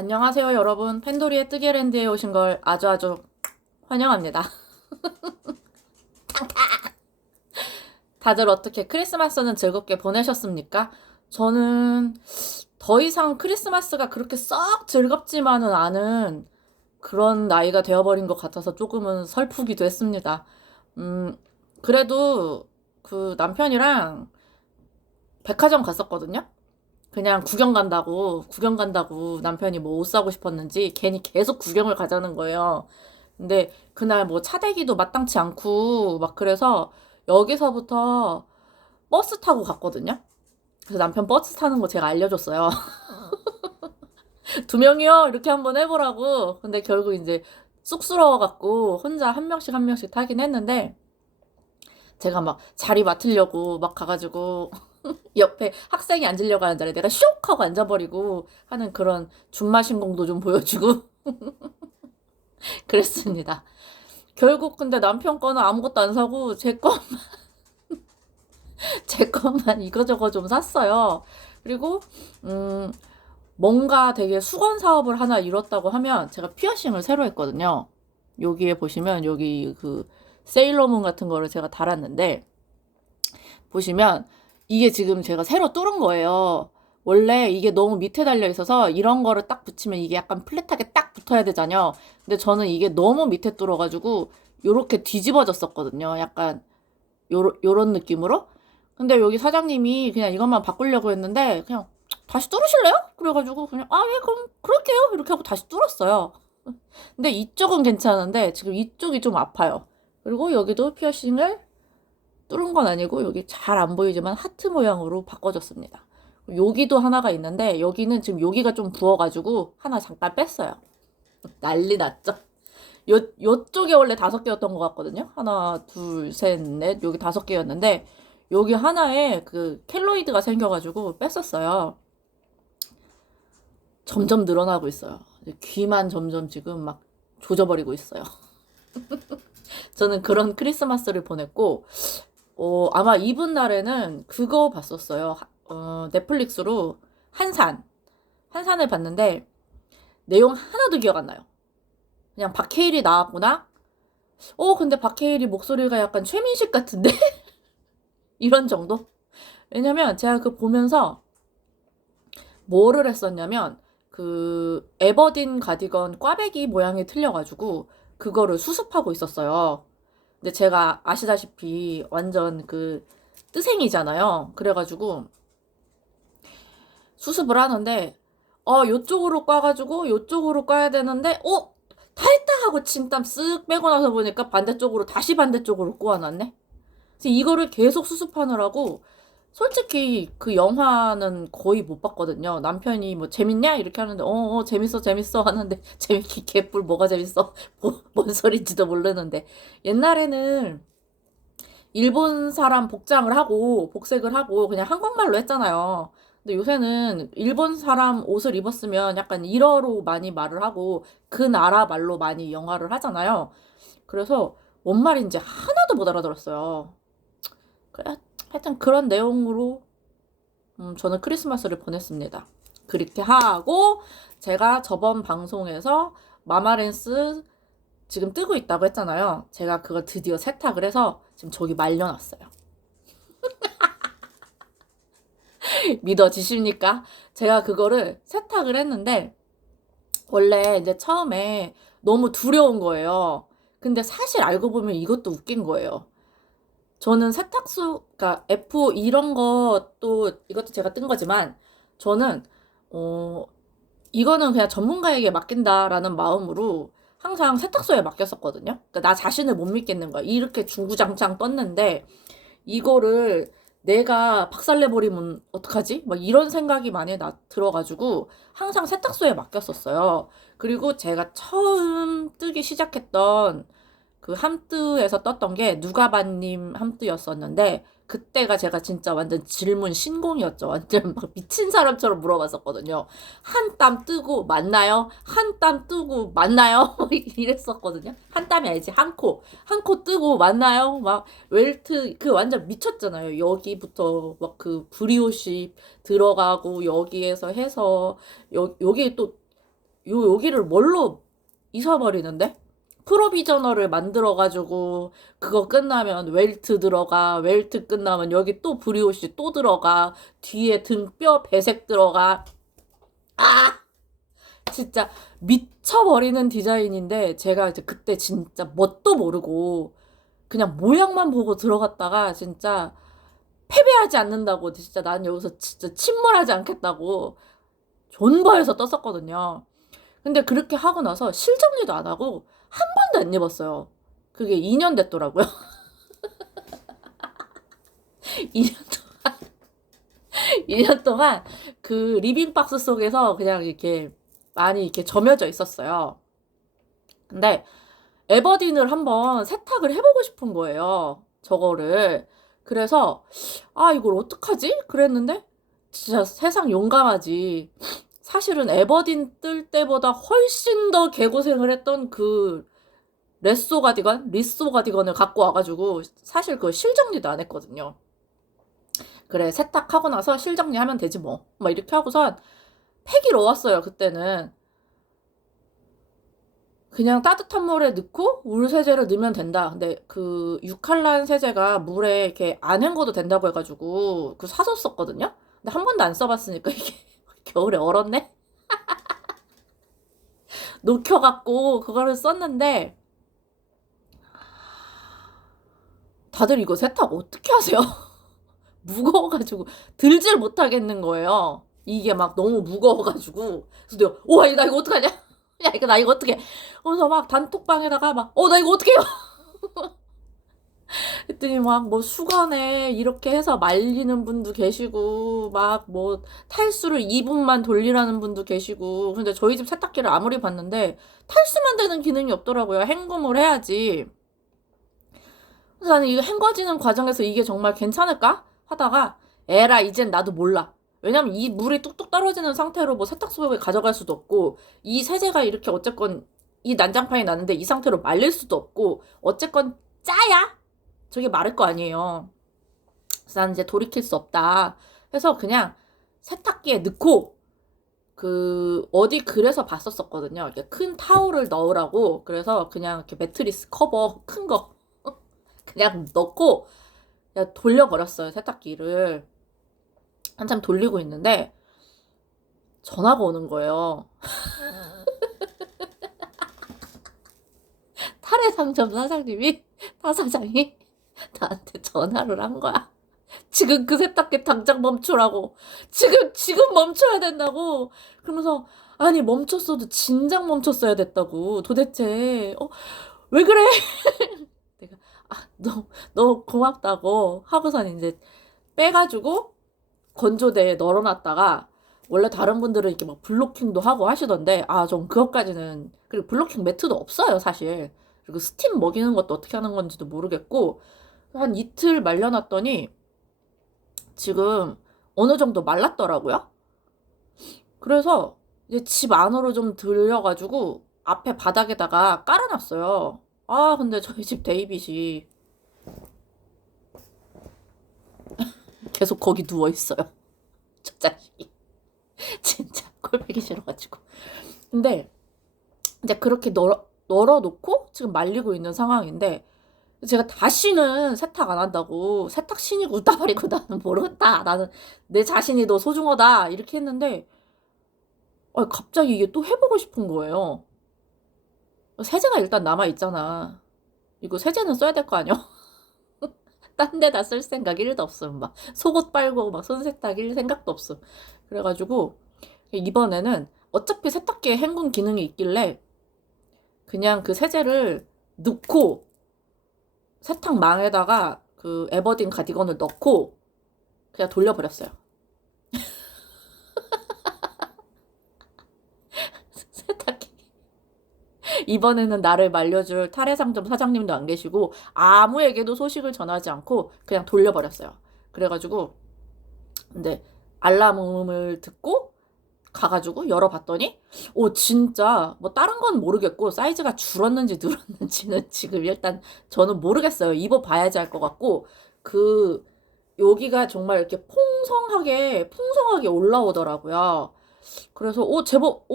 안녕하세요, 여러분. 펜도리의 뜨개랜드에 오신 걸 아주 환영합니다. 다들 어떻게 크리스마스는 즐겁게 보내셨습니까? 저는 더 이상 크리스마스가 그렇게 썩 즐겁지만은 않은 그런 나이가 되어버린 것 같아서 조금은 슬프기도 했습니다. 음, 그래도 그 남편이랑 백화점 갔었거든요? 그냥 구경 간다고 남편이 뭐 옷 사고 싶었는지 괜히 계속 구경을 가자는 거예요. 근데 그날 뭐 차대기도 마땅치 않고 막 그래서 여기서부터 버스 타고 갔거든요. 그래서 남편 버스 타는 거 제가 알려줬어요. 두 명이요? 이렇게 한번 해보라고. 근데 결국 이제 쑥스러워갖고 혼자 한 명씩 타긴 했는데 제가 막 자리 맡으려고 막 가가지고 옆에 학생이 앉으려고 하는 자리에 내가 슉 하고 앉아버리고 하는 그런 준마신공도 좀 보여주고 그랬습니다. 결국 근데 남편 거는 아무것도 안 사고 제 것만 이거저거 좀 샀어요. 그리고 음 뭔가 되게 수건 사업을 하나 이뤘다고 하면 제가 피어싱을 새로 했거든요. 여기에 보시면 여기 그 세일러문 같은 거를 제가 달았는데 보시면 이게 지금 제가 새로 뚫은 거예요. 원래 이게 너무 밑에 달려 있어서 이런 거를 딱 붙이면 이게 약간 플랫하게 딱 붙어야 되잖아요. 근데 저는 이게 너무 밑에 뚫어가지고 요렇게 뒤집어졌었거든요. 약간 요런 느낌으로. 근데 여기 사장님이 그냥 이것만 바꾸려고 했는데 그냥 다시 뚫으실래요? 그래가지고 그냥 예 그럼 그럴게요 이렇게 하고 다시 뚫었어요. 근데 이쪽은 괜찮은데 지금 이쪽이 좀 아파요. 그리고 여기도 피어싱을 뚫은 건 아니고 여기 잘 안 보이지만 하트 모양으로 바꿔줬습니다. 여기도 하나가 있는데 여기는 지금 여기가 좀 부어가지고 하나 잠깐 뺐어요. 난리 났죠? 요쪽에 원래 5개였던 것 같거든요. 하나, 둘, 셋, 넷. 여기 5개였는데 여기 하나에 그 켈로이드가 생겨가지고 뺐었어요. 점점 늘어나고 있어요. 귀만 점점 지금 막 조져버리고 있어요. 저는 그런 크리스마스를 보냈고 아마 이분 날에는 그거 봤었어요. 넷플릭스로 한산. 한산을 봤는데 내용 하나도 기억 안 나요. 그냥 박해일이 나왔구나? 근데 박해일이 목소리가 약간 최민식 같은데? 이런 정도? 왜냐면 제가 그 보면서 뭐를 했었냐면 그 에버딘 가디건 꽈배기 모양이 틀려가지고 그거를 수습하고 있었어요. 근데 제가 아시다시피 완전 그 뜨생이잖아요. 그래가지고 수습을 하는데 요쪽으로 꽈가지고 요쪽으로 꽈야 되는데 다 했다 하고 침땀 쓱 빼고 나서 보니까 반대쪽으로 다시 반대쪽으로 꼬아놨네. 그래서 이거를 계속 수습하느라고 솔직히 그 영화는 거의 못 봤거든요. 남편이 뭐 재밌냐 이렇게 하는데 재밌어 하는데 재밌기 개뿔 뭐가 재밌어 뭔 소리인지도 모르는데 옛날에는 일본 사람 복장을 하고 복색을 하고 그냥 한국말로 했잖아요. 근데 요새는 일본 사람 옷을 입었으면 약간 일어로 많이 말을 하고 그 나라 말로 많이 영화를 하잖아요. 그래서 뭔 말인지 하나도 못 알아들었어요. 그래, 하여튼 그런 내용으로 저는 크리스마스를 보냈습니다. 그렇게 하고 제가 저번 방송에서 마마렌스 지금 뜨고 있다고 했잖아요. 제가 그걸 드디어 세탁을 해서 지금 저기 말려놨어요. 믿어지십니까? 제가 그거를 세탁을 했는데 원래 이제 처음에 너무 두려운 거예요. 근데 사실 알고 보면 이것도 웃긴 거예요. 저는 세탁소, 그러니까 F 이런 것도 이것도 제가 뜬 거지만 저는 어 이거는 그냥 전문가에게 맡긴다라는 마음으로 항상 세탁소에 맡겼었거든요. 그러니까 나 자신을 못 믿겠는 거야. 이렇게 중구장창 떴는데 이거를 내가 박살내버리면 어떡하지? 막 이런 생각이 많이 들어가지고 항상 세탁소에 맡겼었어요. 그리고 제가 처음 뜨기 시작했던 그 함뜨에서 떴던 게 누가바님 함뜨였었는데 그때가 제가 진짜 완전 질문 신공이었죠. 완전 막 미친 사람처럼 물어봤었거든요. 한 땀 뜨고 맞나요? 한 땀 뜨고 맞나요? 이랬었거든요. 한 땀이 아니지 한 코. 한 코 뜨고 맞나요? 막 웰트 그 완전 미쳤잖아요. 여기부터 막 그 브리오시 들어가고 여기에서 해서 여기 또 여기를 뭘로 잊어버리는데? 프로비저너를 만들어가지고 그거 끝나면 웰트 들어가, 웰트 끝나면 여기 또 브리오시 또 들어가, 뒤에 등뼈 배색 들어가. 아, 진짜 미쳐버리는 디자인인데 제가 이제 그때 진짜 뭣도 모르고 그냥 모양만 보고 들어갔다가 진짜 패배하지 않는다고, 진짜 난 여기서 진짜 침몰하지 않겠다고 존버해서 떴었거든요. 근데 그렇게 하고 나서 실정리도 안 하고 한 번도 안 입었어요. 그게 2년 됐더라고요. 2년 동안, 2년 동안 그 리빙박스 속에서 그냥 이렇게 많이 이렇게 점여져 있었어요. 근데 에버딘을 한번 세탁을 해보고 싶은 거예요. 저거를. 그래서, 아, 이걸 어떡하지? 그랬는데, 진짜 세상 용감하지. 사실은 에버딘 뜰 때보다 훨씬 더 개고생을 했던 그 리쏘 가디건을 갖고 와가지고, 사실 그 실정리도 안 했거든요. 그래, 세탁하고 나서 실정리하면 되지 뭐. 막 이렇게 하고선 팩이 러웠어요, 그때는. 그냥 따뜻한 물에 넣고 울 세제를 넣으면 된다. 근데 그 유칼란 세제가 물에 이렇게 안 헹궈도 된다고 해가지고 그 사줬었거든요. 근데 한 번도 안 써봤으니까 이게 겨울에 얼었네. 녹혀갖고 그거를 썼는데 다들 이거 세탁 어떻게 하세요? 무거워가지고 들질 못하겠는 거예요. 이게 막 너무 무거워가지고. 그래서 내가 오와 나 이거 어떡하냐? 야 이거 나 이거 어떡해? 그래서 막 단톡방에다가 막 나 이거 어떡해요? 했더니 막 뭐 수건에 이렇게 해서 말리는 분도 계시고 막 뭐 탈수를 2분만 돌리라는 분도 계시고. 근데 저희 집 세탁기를 아무리 봤는데 탈수만 되는 기능이 없더라고요. 헹굼을 해야지. 그래서 나는 이거 헹궈지는 과정에서 이게 정말 괜찮을까 하다가 에라 이젠 나도 몰라. 왜냐면 이 물이 뚝뚝 떨어지는 상태로 뭐 세탁소에 가져갈 수도 없고, 이 세제가 이렇게 어쨌건 이 난장판이 났는데 이 상태로 말릴 수도 없고, 어쨌건 짜야 저게 마를 거 아니에요. 그래서 나는 이제 돌이킬 수 없다 해서 그냥 세탁기에 넣고, 그 어디 글에서 봤었거든요. 이렇게 큰 타올을 넣으라고. 그래서 그냥 이렇게 매트리스 커버 큰 거 그냥 넣고 그냥 돌려버렸어요, 세탁기를. 한참 돌리고 있는데 전화가 오는 거예요. 탈의상점 사장이 나한테 전화를 한 거야. 지금 그 세탁기 당장 멈추라고. 지금 멈춰야 된다고. 그러면서 아니 멈췄어도 진작 멈췄어야 됐다고. 도대체 왜 그래? 내가 너 고맙다고 하고선 이제 빼가지고 건조대에 널어놨다가, 원래 다른 분들은 이렇게 막 블로킹도 하고 하시던데 전 그것까지는. 그리고 블로킹 매트도 없어요 사실. 그리고 스팀 먹이는 것도 어떻게 하는 건지도 모르겠고. 한 이틀 말려놨더니 지금 어느 정도 말랐더라고요. 그래서 이제 집 안으로 좀 들려가지고 앞에 바닥에다가 깔아놨어요. 근데 저희 집 데이빗이 계속 거기 누워있어요. 저 자식이. 진짜 꼴보기 싫어가지고. 근데 이제 그렇게 널어놓고 지금 말리고 있는 상황인데, 제가 다시는 세탁 안 한다고, 세탁신이고 우다발이고 나는 모르겠다, 나는 내 자신이 더 소중하다 이렇게 했는데, 갑자기 이게 또 해보고 싶은 거예요. 세제가 일단 남아있잖아. 이거 세제는 써야 될 거 아니야? 딴 데다 쓸 생각 1도 없음. 막 속옷 빨고 막 손세탁일 생각도 없음. 그래가지고 이번에는 어차피 세탁기에 헹군 기능이 있길래 그냥 그 세제를 넣고 세탁망에다가 그 에버딘 가디건을 넣고 그냥 돌려버렸어요. 세탁기. 이번에는 나를 말려줄 탈의상점 사장님도 안 계시고 아무에게도 소식을 전하지 않고 그냥 돌려버렸어요. 그래가지고 근데 알람음을 듣고 가가지고 열어봤더니 진짜 뭐 다른 건 모르겠고 사이즈가 줄었는지 늘었는지는 지금 일단 저는 모르겠어요. 입어봐야지 알 것 같고, 그 여기가 정말 이렇게 풍성하게 올라오더라고요. 그래서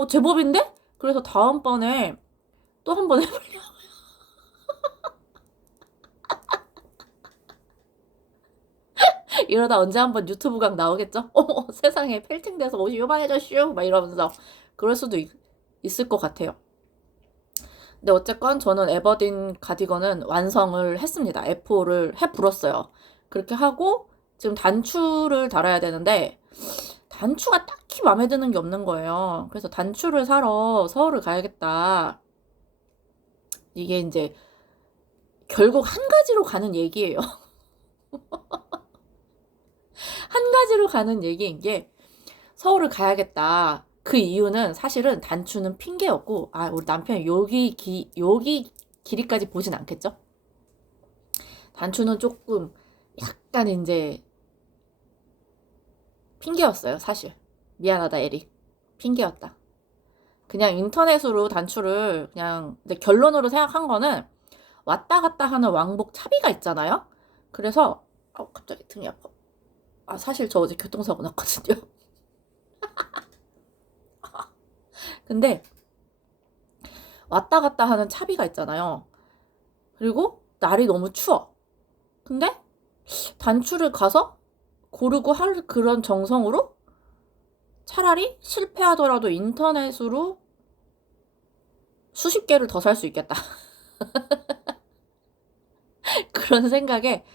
제법인데? 그래서 다음번에 또 한 번 해보려고. 이러다 언제 한번 유튜브 각 나오겠죠? 어머, 세상에 펠팅돼서 옷이 요만해졌슈 막 이러면서 그럴 수도 있을 것 같아요. 근데 어쨌건 저는 에버딘 가디건은 완성을 했습니다. F5를 해 불었어요. 그렇게 하고 지금 단추를 달아야 되는데 단추가 딱히 마음에 드는 게 없는 거예요. 그래서 단추를 사러 서울을 가야겠다. 이게 이제 결국 한 가지로 가는 얘기예요. 한 가지로 가는 얘기인 게 서울을 가야겠다. 그 이유는 사실은 단추는 핑계였고, 아, 우리 남편이 여기 길이까지 보진 않겠죠? 단추는 조금 약간 이제 핑계였어요, 사실. 미안하다, 에릭. 핑계였다. 그냥 인터넷으로 단추를 그냥, 근데 결론으로 생각한 거는 왔다 갔다 하는 왕복 차비가 있잖아요? 그래서, 갑자기 등이 아파. 아, 사실 저 어제 교통사고 났거든요. 근데 왔다 갔다 하는 차비가 있잖아요. 그리고 날이 너무 추워. 근데 단추를 가서 고르고 할 그런 정성으로 차라리 실패하더라도 인터넷으로 수십 개를 더 살 수 있겠다. 그런 생각에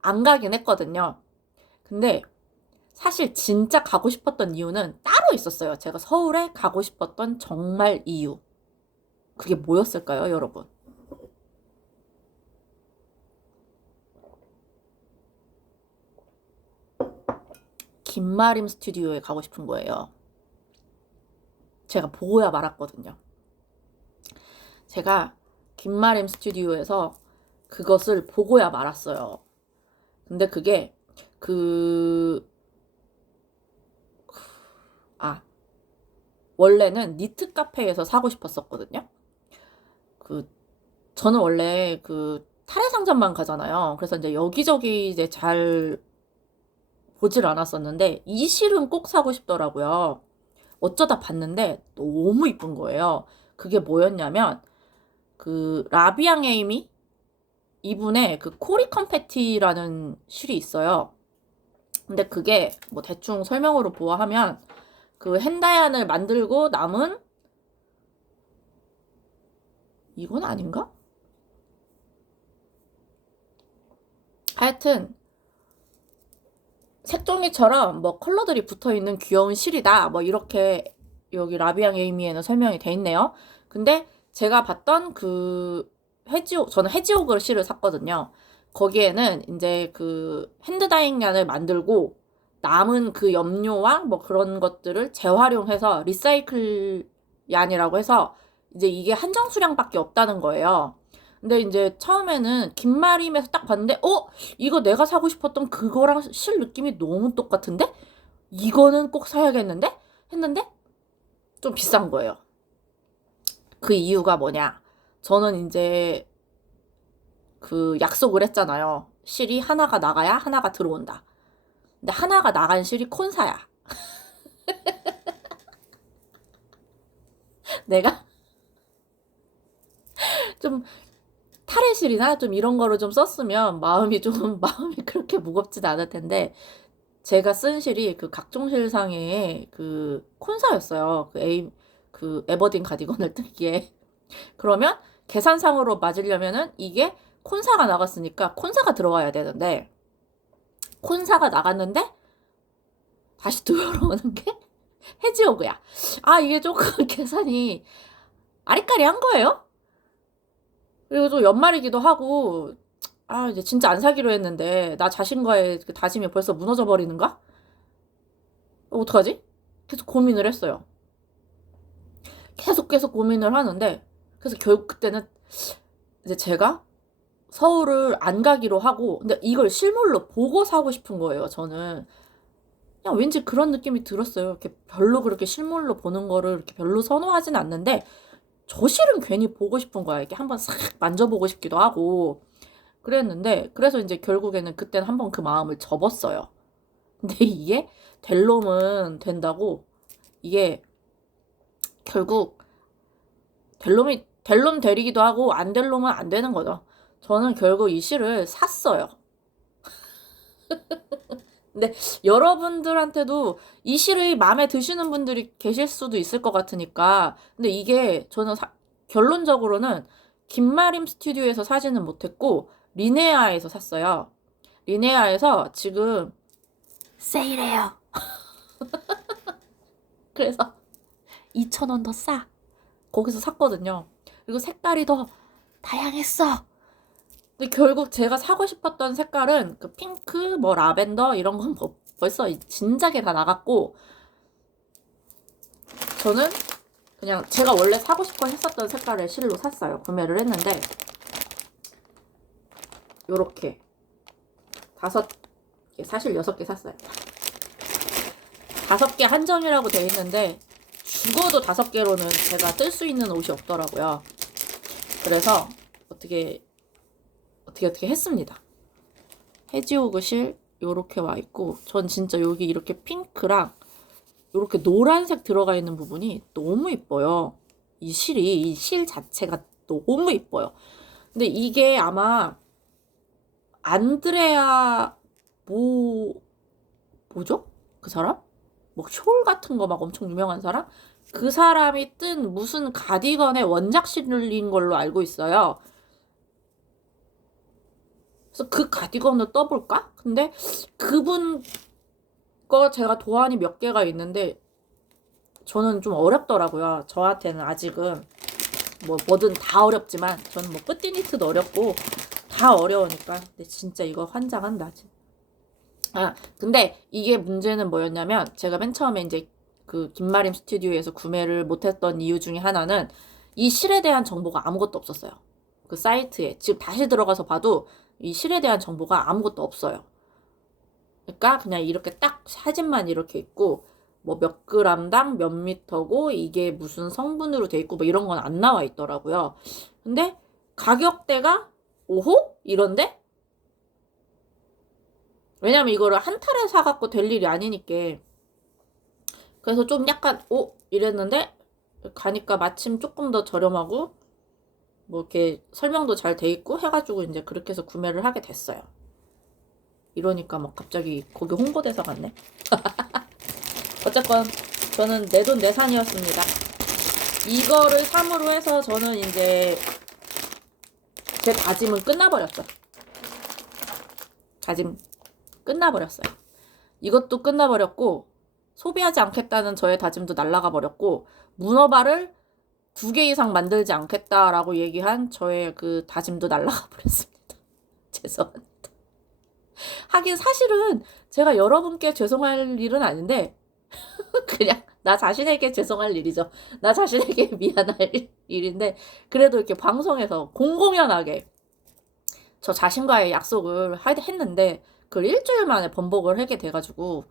안 가긴 했거든요. 근데 사실 진짜 가고 싶었던 이유는 따로 있었어요. 제가 서울에 가고 싶었던 정말 이유. 그게 뭐였을까요, 여러분? 김마림 스튜디오에 가고 싶은 거예요. 제가 보고야 말았거든요. 제가 김마림 스튜디오에서 그것을 보고야 말았어요. 근데 그게 원래는 니트 카페에서 사고 싶었었거든요. 저는 원래 탈의상점만 가잖아요. 그래서 이제 여기저기 이제 잘 보질 않았었는데 이 실은 꼭 사고 싶더라고요. 어쩌다 봤는데 너무 이쁜 거예요. 그게 뭐였냐면 라비앙 에이미 이분의 코리 컴패티라는 실이 있어요. 근데 그게 뭐 대충 설명으로 보아하면 hen다얀을 만들고 남은 이건 아닌가? 하여튼 색종이처럼 뭐 컬러들이 붙어있는 귀여운 실이다. 뭐 이렇게 여기 라비앙 에이미에는 설명이 돼 있네요. 근데 제가 봤던 저는 해지오그 실을 샀거든요. 거기에는 이제 핸드다잉 얀을 만들고 남은 염료와 뭐 그런 것들을 재활용해서 리사이클 얀이라고 해서 이제 이게 한정 수량밖에 없다는 거예요. 근데 이제 처음에는 김마림에서 딱 봤는데, 이거 내가 사고 싶었던 그거랑 실 느낌이 너무 똑같은데? 이거는 꼭 사야겠는데? 했는데, 좀 비싼 거예요. 그 이유가 뭐냐? 저는 이제 약속을 했잖아요. 실이 하나가 나가야 하나가 들어온다. 근데 하나가 나간 실이 콘사야. 내가 좀 탈의실이나 좀 이런 거를 좀 썼으면 마음이 그렇게 무겁진 않을 텐데, 제가 쓴 실이 각종 실상의 콘사였어요. 에버딘 가디건을 뜯기에. 그러면 계산상으로 맞으려면은 이게 콘사가 나갔으니까 콘사가 들어가야 되는데, 콘사가 나갔는데 다시 들어오는 게 해지오그야. 이게 조금 계산이 아리까리한 거예요. 그리고 또 연말이기도 하고, 이제 진짜 안 사기로 했는데 나 자신과의 다짐이 벌써 무너져 버리는가? 어떡하지? 계속 고민을 했어요. 계속 고민을 하는데, 그래서 결국 그때는 이제 제가 서울을 안 가기로 하고, 근데 이걸 실물로 보고 사고 싶은 거예요, 저는. 그냥 왠지 그런 느낌이 들었어요. 이렇게 별로 그렇게 실물로 보는 거를 이렇게 별로 선호하진 않는데, 저 실은 괜히 보고 싶은 거야. 이렇게 한번 싹 만져보고 싶기도 하고. 그랬는데, 그래서 이제 결국에는 그때는 한번 그 마음을 접었어요. 근데 이게 될 놈은 된다고, 이게 결국 될 놈 되리기도 하고 안 될 놈은 안 되는 거죠. 저는 결국 이 실을 샀어요. 근데 여러분들한테도 이 실이 마음에 드시는 분들이 계실 수도 있을 것 같으니까. 근데 이게 저는 결론적으로는 김마림 스튜디오에서 사지는 못했고 리네아에서 샀어요. 리네아에서 지금 세일해요. 그래서 2,000원 더 싸. 거기서 샀거든요. 그리고 색깔이 더 다양했어. 근데 결국 제가 사고 싶었던 색깔은 그 핑크, 뭐 라벤더 이런 건 벌써 진작에 다 나갔고, 저는 그냥 제가 원래 사고 싶어 했었던 색깔을 실로 샀어요. 구매를 했는데 요렇게 5개, 사실 6개 샀어요. 5개 한정이라고 돼 있는데 죽어도 5개로는 제가 뜰 수 있는 옷이 없더라고요. 그래서 어떻게 했습니다. 해지호그 실 요렇게 와 있고, 전 진짜 여기 이렇게 핑크랑 요렇게 노란색 들어가 있는 부분이 너무 이뻐요. 이 실 자체가 너무 이뻐요. 근데 이게 아마 안드레아 뭐죠? 그 사람? 뭐 숄 같은 거 막 엄청 유명한 사람? 그 사람이 뜬 무슨 가디건의 원작 실린 걸로 알고 있어요. 그래서 그 가디건을 떠볼까? 근데 그분 거 제가 도안이 몇 개가 있는데 저는 좀 어렵더라고요. 저한테는 아직은 뭐든 다 어렵지만 저는 뭐 뿌띠니트도 어렵고 다 어려우니까. 근데 진짜 이거 환장한다. 근데 이게 문제는 뭐였냐면 제가 맨 처음에 이제 그 김마림 스튜디오에서 구매를 못했던 이유 중에 하나는 이 실에 대한 정보가 아무것도 없었어요. 그 사이트에 지금 다시 들어가서 봐도 이 실에 대한 정보가 아무것도 없어요. 그러니까 그냥 이렇게 딱 사진만 이렇게 있고 뭐 몇 그램당 몇 미터고 이게 무슨 성분으로 돼 있고 뭐 이런 건 안 나와 있더라고요. 근데 가격대가 오호? 이런데? 왜냐면 이거를 한 탈에 사갖고 될 일이 아니니까. 그래서 좀 약간 이랬는데 가니까 마침 조금 더 저렴하고 뭐 이렇게 설명도 잘 돼 있고 해가지고 이제 그렇게 해서 구매를 하게 됐어요. 이러니까 막 갑자기 거기 홍보대사 같네. 어쨌건 저는 내돈내산이었습니다. 이거를 3으로 해서 저는 이제 제 다짐은 끝나버렸죠. 다짐 끝나버렸어요. 이것도 끝나버렸고 소비하지 않겠다는 저의 다짐도 날아가 버렸고 문어발을 2개 이상 만들지 않겠다라고 얘기한 저의 그 다짐도 날아가 버렸습니다. 죄송합니다. 하긴 사실은 제가 여러분께 죄송할 일은 아닌데 그냥 나 자신에게 죄송할 일이죠. 나 자신에게 미안할 일인데 그래도 이렇게 방송에서 공공연하게 저 자신과의 약속을 했는데 그걸 일주일 만에 번복을 하게 돼가지고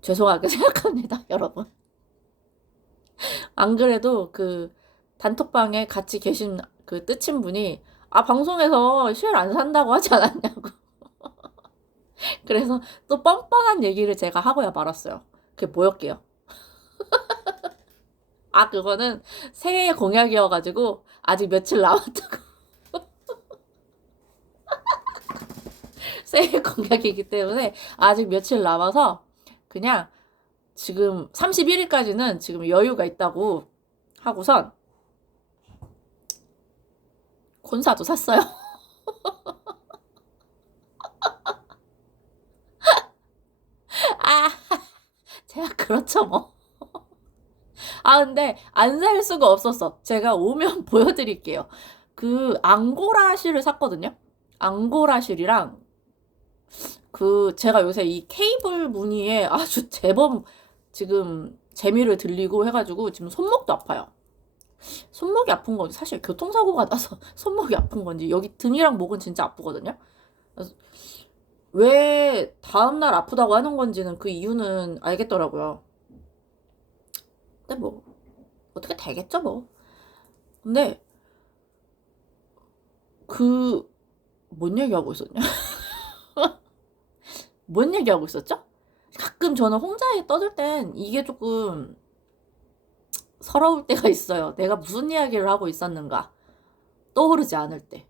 죄송하게 생각합니다, 여러분. 안 그래도 그 단톡방에 같이 계신 그 뜨친 분이 방송에서 실 안 산다고 하지 않았냐고. 그래서 또 뻔뻔한 얘기를 제가 하고야 말았어요. 그게 뭐였게요? 그거는 새해 공약이어가지고 아직 며칠 남았다고. 새해 공약이기 때문에 아직 며칠 남아서 그냥 지금 31일까지는 지금 여유가 있다고 하고선 콘사도 샀어요. 제가 그렇죠 뭐. 근데 안 살 수가 없었어. 제가 오면 보여드릴게요. 그 앙고라 실을 샀거든요. 앙고라 실이랑 제가 요새 이 케이블 무늬에 아주 제법 지금 재미를 들리고 해가지고 지금 손목도 아파요. 손목이 아픈 건 사실 교통사고가 나서 손목이 아픈 건지 여기 등이랑 목은 진짜 아프거든요. 왜 다음날 아프다고 하는 건지는 그 이유는 알겠더라고요. 근데 뭐 어떻게 되겠죠 뭐. 근데 뭔 얘기하고 있었냐? 뭔 얘기하고 있었죠? 가끔 저는 혼자 떠들 땐 이게 조금 서러울 때가 있어요. 내가 무슨 이야기를 하고 있었는가 떠오르지 않을 때.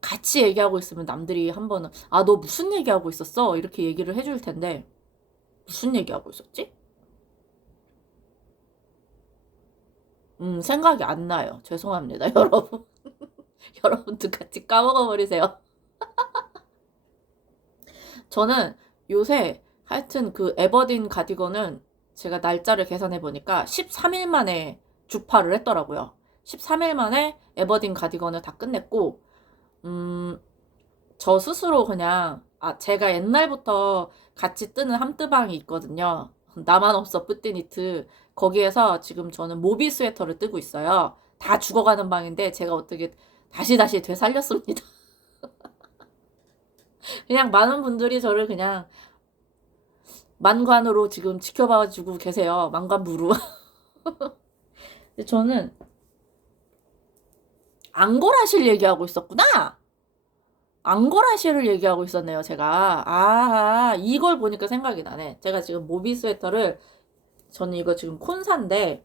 같이 얘기하고 있으면 남들이 한 번은 아, 너 무슨 얘기하고 있었어? 이렇게 얘기를 해줄 텐데 무슨 얘기하고 있었지? 생각이 안 나요. 죄송합니다, 여러분. 여러분도 같이 까먹어버리세요. 저는 요새 하여튼 그 에버딘 가디건은 제가 날짜를 계산해 보니까 13일 만에 주파를 했더라고요. 13일 만에 에버딘 가디건을 다 끝냈고, 저 스스로 그냥, 제가 옛날부터 같이 뜨는 함뜨방이 있거든요. 나만 없어 뿌띠니트. 거기에서 지금 저는 모비 스웨터를 뜨고 있어요. 다 죽어가는 방인데 제가 어떻게 다시 되살렸습니다. 그냥 많은 분들이 저를 그냥 만관으로 지금 지켜봐주고 계세요. 만관부로. 근데 저는 앙고라실 얘기하고 있었구나. 앙고라실을 얘기하고 있었네요, 제가. 이걸 보니까 생각이 나네. 제가 지금 모비 스웨터를, 저는 이거 지금 콘사인데,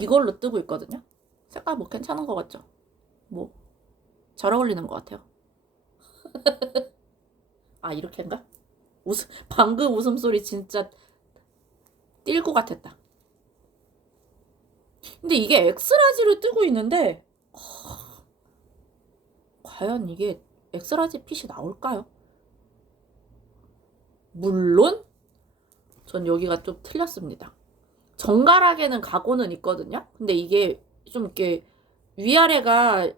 이걸로 뜨고 있거든요. 색깔 뭐 괜찮은 것 같죠? 뭐, 잘 어울리는 것 같아요. 이렇게인가? 방금 웃음소리 진짜 뛸 것 같았다. 근데 이게 엑스라지를 뜨고 있는데, 과연 이게 엑스라지 핏이 나올까요? 물론 전 여기가 좀 틀렸습니다. 정갈하게는 가고는 있거든요. 근데 이게 좀 이렇게 위아래가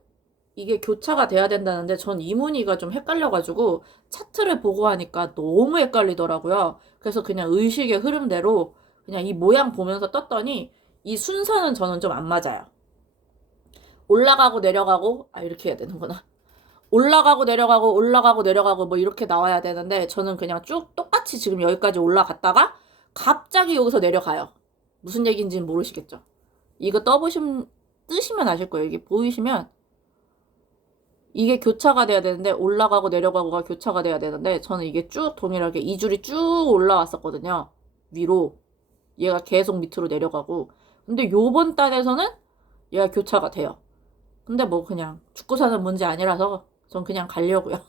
이게 교차가 돼야 된다는데 전 이 무늬가 좀 헷갈려가지고 차트를 보고 하니까 너무 헷갈리더라고요. 그래서 그냥 의식의 흐름대로 그냥 이 모양 보면서 떴더니 이 순서는 저는 좀 안 맞아요. 올라가고 내려가고 이렇게 해야 되는구나. 올라가고 내려가고 올라가고 내려가고 뭐 이렇게 나와야 되는데 저는 그냥 쭉 똑같이 지금 여기까지 올라갔다가 갑자기 여기서 내려가요. 무슨 얘기인지는 모르시겠죠? 이거 뜨시면 아실 거예요. 이게 보이시면 이게 교차가 돼야 되는데 올라가고 내려가고가 교차가 돼야 되는데 저는 이게 쭉 동일하게 이 줄이 쭉 올라왔었거든요. 위로. 얘가 계속 밑으로 내려가고. 근데 요번 달에서는 얘가 교차가 돼요. 근데 뭐 그냥 죽고 사는 문제 아니라서 전 그냥 가려고요.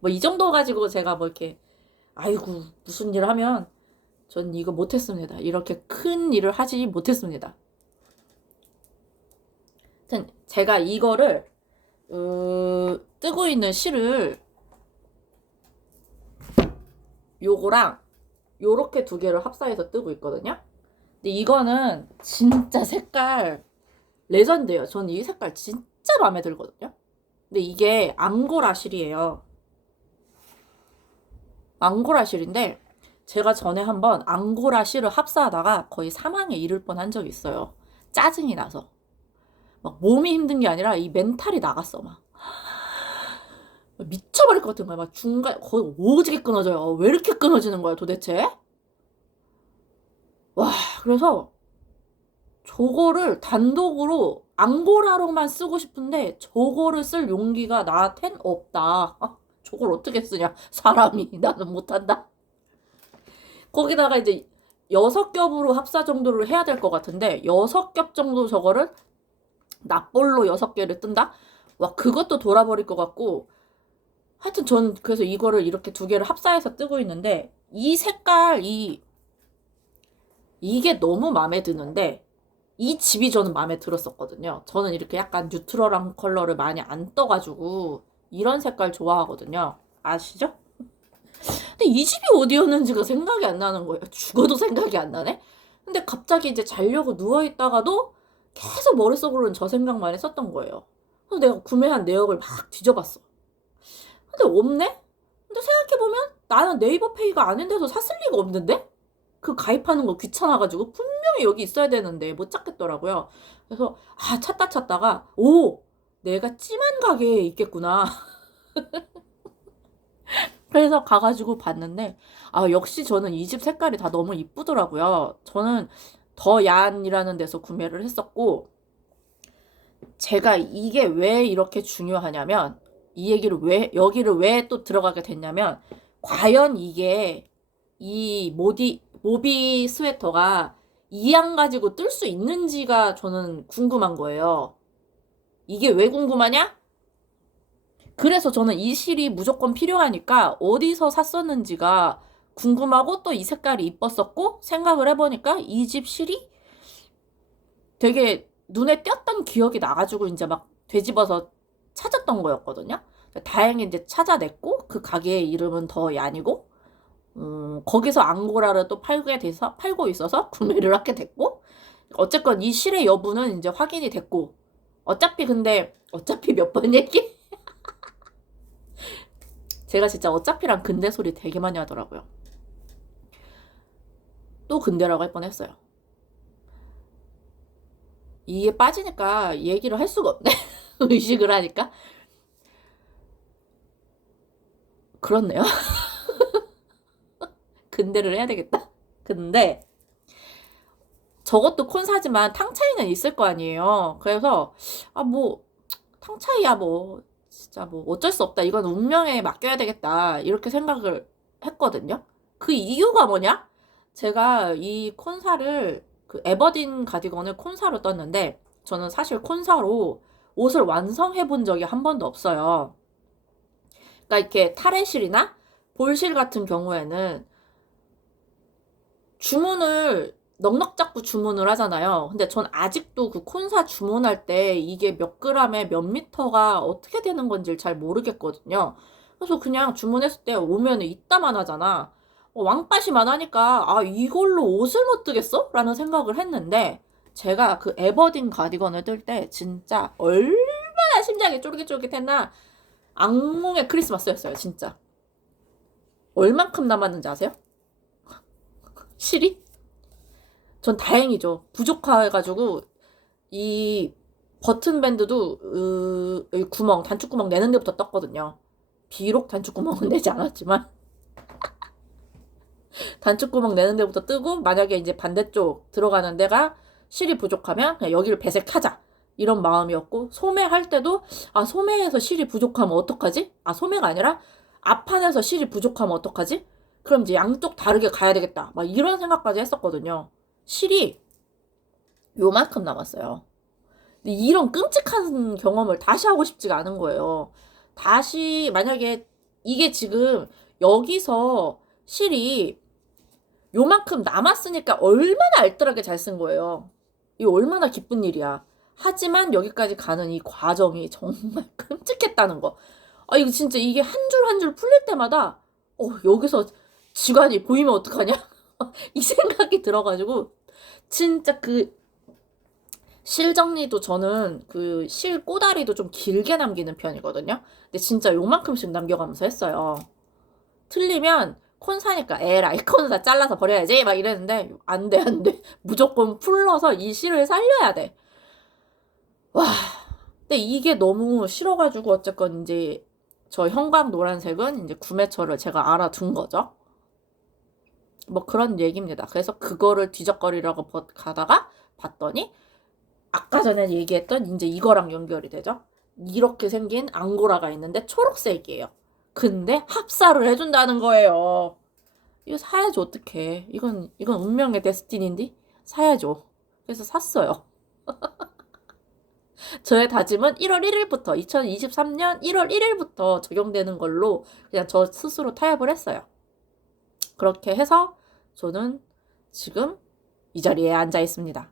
뭐 이 정도 가지고 제가 뭐 이렇게 아이고 무슨 일을 하면 전 이거 못했습니다. 이렇게 큰 일을 하지 못했습니다. 하여튼 제가 이거를 뜨고 있는 실을 요거랑 요렇게 두 개를 합사해서 뜨고 있거든요. 근데 이거는 진짜 색깔 레전드예요. 저는 이 색깔 진짜 마음에 들거든요. 근데 이게 앙고라 실이에요. 앙고라 실인데 제가 전에 한번 앙고라 실을 합사하다가 거의 사망에 이를 뻔한 적이 있어요. 짜증이 나서. 막 몸이 힘든 게 아니라 이 멘탈이 나갔어. 막 미쳐버릴 것 같은 거야. 막 중간 거의 오지게 끊어져요. 왜 이렇게 끊어지는 거야 도대체? 와, 그래서 저거를 단독으로 앙고라로만 쓰고 싶은데 저거를 쓸 용기가 나한텐 없다. 저걸 어떻게 쓰냐 사람이. 나는 못한다. 거기다가 이제 6겹으로 합사 정도를 해야 될 것 같은데 6겹 정도 저거를 납볼로 6개를 뜬다? 와, 그것도 돌아버릴 것 같고. 하여튼 전 그래서 이거를 이렇게 두 개를 합사해서 뜨고 있는데 이 색깔 이게 너무 마음에 드는데 이 집이 저는 마음에 들었었거든요. 저는 이렇게 약간 뉴트럴한 컬러를 많이 안 떠가지고 이런 색깔 좋아하거든요. 아시죠? 근데 이 집이 어디였는지가 생각이 안 나는 거예요. 죽어도 생각이 안 나네? 근데 갑자기 이제 자려고 누워있다가도 계속 머릿속으로는 저 생각만 했었던 거예요. 그래서 내가 구매한 내역을 막 뒤져봤어. 근데 없네? 근데 생각해보면 나는 네이버 페이가 아닌 데서 샀을 리가 없는데? 그 가입하는 거 귀찮아가지고 분명히 여기 있어야 되는데 못 찾겠더라고요. 그래서 찾다가 내가 찜한 가게에 있겠구나. 그래서 가가지고 봤는데 역시 저는 이 집 색깔이 다 너무 이쁘더라고요. 저는 더 야한이라는 데서 구매를 했었고 제가 이게 왜 이렇게 중요하냐면 이 얘기를 여기를 왜 또 들어가게 됐냐면 과연 이게 이 모비 모비 스웨터가 이 양 가지고 뜰 수 있는지가 저는 궁금한 거예요. 이게 왜 궁금하냐? 그래서 저는 이 실이 무조건 필요하니까 어디서 샀었는지가 궁금하고 또 이 색깔이 이뻤었고 생각을 해보니까 이 집 실이 되게 눈에 띄었던 기억이 나가지고 이제 막 되짚어서 찾았던 거였거든요. 다행히 이제 찾아냈고 그 가게의 이름은 더 얀이고 거기서 앙고라를 또 팔고 있어서 구매를 하게 됐고 어쨌건 이 실의 여부는 이제 확인이 됐고 어차피 몇 번 얘기? 제가 진짜 어차피랑 근데 소리 되게 많이 하더라고요. 또 근데라고 할 뻔했어요. 이게 빠지니까 얘기를 할 수가 없네. 의식을 하니까. 그렇네요. 근데를 해야 되겠다. 근데 저것도 콘사지만 탕 차이는 있을 거 아니에요. 그래서 탕 차이야 진짜 어쩔 수 없다. 이건 운명에 맡겨야 되겠다. 이렇게 생각을 했거든요. 그 이유가 뭐냐? 제가 이 콘사를 그 에버딘 가디건을 콘사로 떴는데 저는 사실 콘사로 옷을 완성해 본 적이 한 번도 없어요. 그러니까 이렇게 타레실이나 볼실 같은 경우에는 주문을 넉넉 잡고 주문을 하잖아요. 근데 전 아직도 그 콘사 주문할 때 이게 몇 그램에 몇 미터가 어떻게 되는 건지를 잘 모르겠거든요. 그래서 그냥 주문했을 때 오면 이따만 하잖아. 왕빠시만 하니까 이걸로 옷을 못 뜨겠어? 라는 생각을 했는데 제가 그 에버딘 가디건을 뜰 때 진짜 얼마나 심장이 쫄깃쫄깃했나 악몽의 크리스마스였어요. 진짜. 얼만큼 남았는지 아세요? 실이? 전 다행이죠. 부족해가지고 이 버튼 밴드도 이 단축구멍 내는 데부터 떴거든요. 비록 단축구멍은 내지 않았지만 단축구멍 내는 데부터 뜨고 만약에 이제 반대쪽 들어가는 데가 실이 부족하면 그냥 여기를 배색하자 이런 마음이었고 소매할 때도 소매에서 실이 부족하면 어떡하지? 소매가 아니라 앞판에서 실이 부족하면 어떡하지? 그럼 이제 양쪽 다르게 가야 되겠다 막 이런 생각까지 했었거든요. 실이 요만큼 남았어요. 근데 이런 끔찍한 경험을 다시 하고 싶지가 않은 거예요. 다시 만약에 이게 지금 여기서 실이 요만큼 남았으니까 얼마나 알뜰하게 잘 쓴 거예요. 이거 얼마나 기쁜 일이야. 하지만 여기까지 가는 이 과정이 정말 끔찍했다는 거. 이거 진짜 이게 한 줄 한 줄 풀릴 때마다 여기서 지관이 보이면 어떡하냐? 이 생각이 들어가지고 진짜 그 실 정리도 저는 그 실 꼬다리도 좀 길게 남기는 편이거든요. 근데 진짜 요만큼씩 남겨가면서 했어요. 틀리면 콘사니까 에라이 콘사 잘라서 버려야지 막 이랬는데 안 돼, 안 돼. 무조건 풀러서 이 실을 살려야 돼. 와. 근데 이게 너무 싫어가지고 어쨌건 이제 저 형광 노란색은 이제 구매처를 제가 알아둔 거죠. 뭐 그런 얘기입니다. 그래서 그거를 뒤적거리려고 가다가 봤더니 아까 전에 얘기했던 이제 이거랑 연결이 되죠. 이렇게 생긴 앙고라가 있는데 초록색이에요. 근데 합사를 해준다는 거예요. 이거 사야죠, 어떡해. 이건 운명의 데스티니인데? 사야죠. 그래서 샀어요. 저의 다짐은 1월 1일부터, 2023년 1월 1일부터 적용되는 걸로 그냥 저 스스로 타협을 했어요. 그렇게 해서 저는 지금 이 자리에 앉아 있습니다.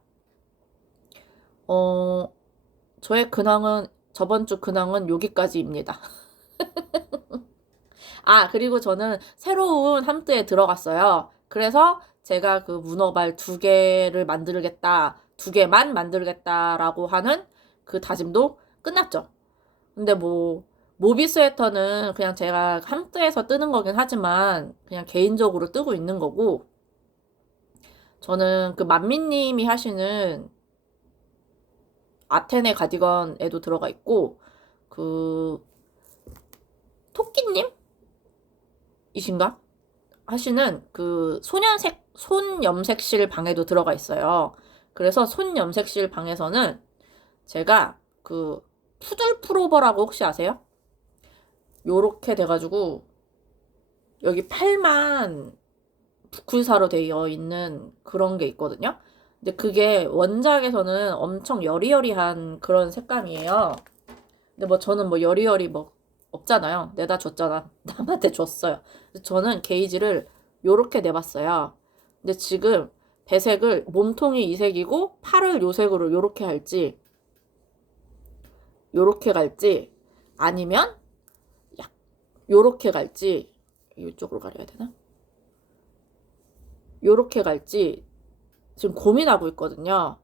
저의 근황은, 저번 주 근황은 여기까지입니다. 그리고 저는 새로운 함트에 들어갔어요. 그래서 제가 그 문어발 2개를 만들겠다, 2개만 만들겠다라고 하는 그 다짐도 끝났죠. 근데 모비 스웨터는 그냥 제가 함트에서 뜨는 거긴 하지만 그냥 개인적으로 뜨고 있는 거고, 저는 그 만미님이 하시는 아테네 가디건에도 들어가 있고, 그 토끼님? 이신가? 하시는 그 손염색실 방에도 들어가 있어요. 그래서 손염색실 방에서는 제가 그 푸들 프로버라고 혹시 아세요? 요렇게 돼가지고 여기 팔만 부쿨사로 되어 있는 그런 게 있거든요. 근데 그게 원작에서는 엄청 여리여리한 그런 색감이에요. 근데 뭐 저는 뭐 여리여리 뭐 없잖아요. 내다 줬잖아. 남한테 줬어요. 저는 게이지를 요렇게 내봤어요. 근데 지금 배색을 몸통이 이 색이고 팔을 요 색으로 요렇게 할지 요렇게 갈지 아니면 약 요렇게 갈지 이쪽으로 가려야 되나? 요렇게 갈지 지금 고민하고 있거든요.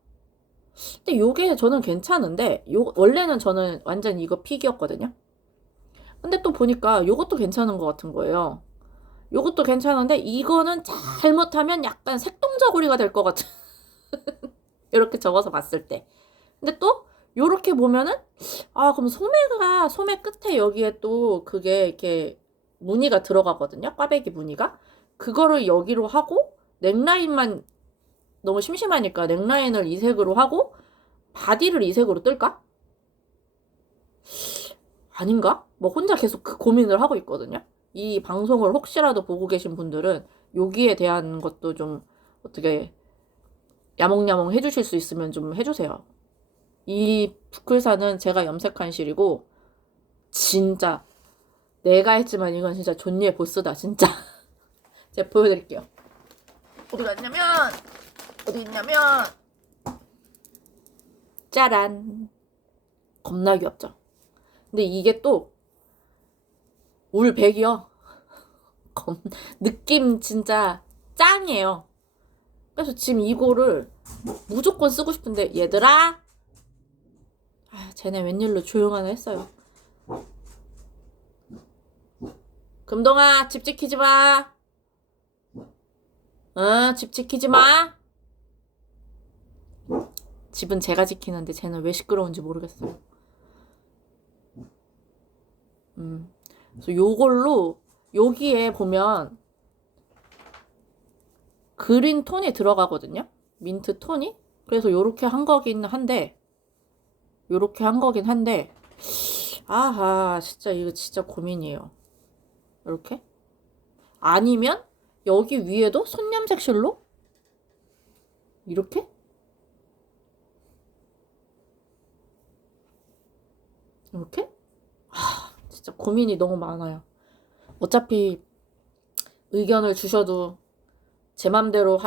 근데 요게 저는 괜찮은데 원래는 저는 완전 이거 픽이었거든요. 근데 또 보니까 요것도 괜찮은 것 같은 거예요. 요것도 괜찮은데 이거는 잘못하면 약간 색동저고리가 될 것 같은 이렇게 접어서 봤을 때. 근데 또 요렇게 보면은 그럼 소매 끝에 여기에 또 그게 이렇게 무늬가 들어가거든요. 꽈배기 무늬가. 그거를 여기로 하고 넥라인만 너무 심심하니까 넥라인을 이 색으로 하고 바디를 이 색으로 뜰까? 아닌가? 뭐 혼자 계속 그 고민을 하고 있거든요. 이 방송을 혹시라도 보고 계신 분들은 여기에 대한 것도 좀 어떻게 야몽야몽 해주실 수 있으면 좀 해주세요. 이 부클사는 제가 염색한 실이고 진짜 내가 했지만 이건 진짜 존니의 보스다 진짜. 제가 보여드릴게요. 어디 있냐면 짜란. 겁나 귀엽죠. 근데 이게 또 울백이요. 느낌 진짜 짱이에요. 그래서 지금 이거를 무조건 쓰고 싶은데 얘들아 쟤네 웬일로 조용하나 했어요. 금동아 집 지키지 마. 집 지키지 마. 집은 제가 지키는데 쟤는 왜 시끄러운지 모르겠어요. 그래서 요걸로 여기에 보면 그린 톤이 들어가거든요. 민트 톤이. 그래서 요렇게 한 거긴 한데 아하 진짜 이거 진짜 고민이에요. 이렇게 아니면 여기 위에도 손염색 실로 이렇게 진짜 고민이 너무 많아요. 어차피 의견을 주셔도 제 맘대로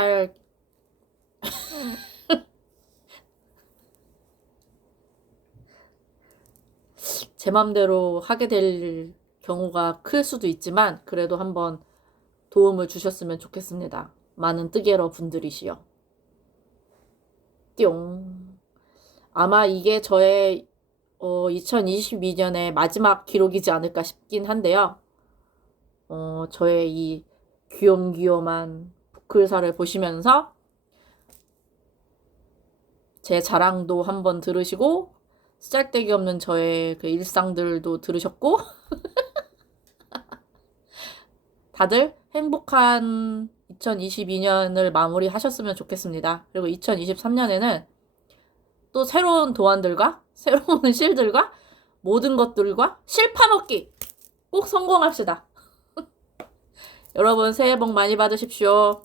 제 맘대로 하게 될 경우가 클 수도 있지만 그래도 한번 도움을 주셨으면 좋겠습니다. 많은 뜨개러 분들이시여. 띠용. 아마 이게 저의 2022년의 마지막 기록이지 않을까 싶긴 한데요. 저의 이 귀염귀염한 부클사를 보시면서 제 자랑도 한번 들으시고 쓰잘데기 없는 저의 그 일상들도 들으셨고 다들 행복한 2022년을 마무리하셨으면 좋겠습니다. 그리고 2023년에는 또 새로운 도안들과 새로운 실들과 모든 것들과 실 파먹기 꼭 성공합시다. 여러분 새해 복 많이 받으십시오.